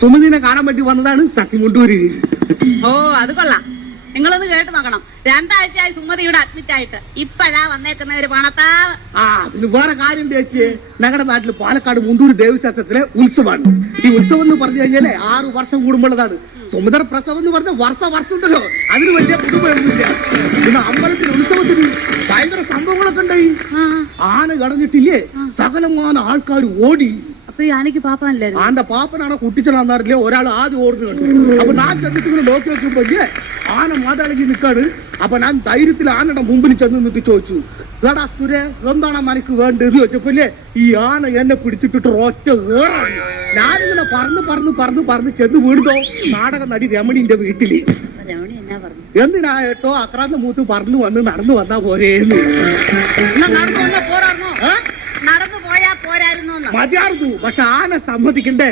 സുമതിനെ കാണാൻ വേണ്ടി വന്നതാണ് സഖിമുണ്ടൂര്. ഓ അത് കൊള്ളാം. നിങ്ങളൊന്ന് കേട്ട് നോക്കണം. 2 ആഴ്ചയായി സുമതി ഇവിടെ അഡ്മിറ്റ് ആയിട്ട്. ഇപ്പഴാ വന്നേക്കുന്ന ഒരു പണത്താ. അതിന് വേറെ കാര്യം ചേച്ചി, ഞങ്ങളുടെ നാട്ടില് പാലക്കാട് മുണ്ടൂര് ദേവീക്ഷേത്രത്തിലെ ഉത്സവമാണ്. ഈ ഉത്സവം എന്ന് പറഞ്ഞു കഴിഞ്ഞാല് 6 വർഷം കൂടുമ്പോഴതാണ്. സുമതർ പ്രസവം എന്ന് പറഞ്ഞ വർഷം ഉണ്ടല്ലോ, അതിന് വലിയ പുതുമയൊന്നുമില്ല. പിന്നെ അമ്പലത്തിൽ ഉത്സവത്തിന് ഭയങ്കര സംഭവങ്ങളൊക്കെ ഉണ്ടായി. ആന കടഞ്ഞിട്ടില്ലേ, സകലமான ആൾക്കാർ ഓടി. അപ്പൊ ഈ ആനയ്ക്ക് പാപ്പനല്ലേ? ആന്റെ പാപ്പനാണോ കുട്ടിച്ചനാന്നറിയില്ല, ഒരാൾ ആദ്യം ഓടുന്നു കണ്ടു. അപ്പൊ ഞാൻ ചെന്നിട്ട് ഇങ്ങനെ നോക്കി വെക്കുമ്പോ ആന മാതാളകി നിൽക്കാണ്. അപ്പൊ ഞാൻ ധൈര്യത്തിൽ ആനയുടെ മുമ്പിൽ ചെന്ന് നിന്നിട്ട് ചോദിച്ചു, എടാ സുരേ, എന്താണ് മനക്ക് വേണ്ടത് ചോദിച്ചപ്പോലെ ഈ ആന എന്നെ പിടിച്ചിട്ടിട്ട് ഒറ്റ ഏറാണ്. ഞാനിങ്ങനെ പറന്ന് ചെന്ന് വീടുതോ നാടക നടി രമണിന്റെ വീട്ടില്. എന്തിനാ ഏട്ടോ അക്രാന്ത മൂത്ത് നടന്നു വന്നാ പോരേന്ന്. നടന്നു പോയാ പോരായിരുന്നു. മതിയായിരുന്നു, പക്ഷെ ആന സമ്മതിക്കണ്ടേ.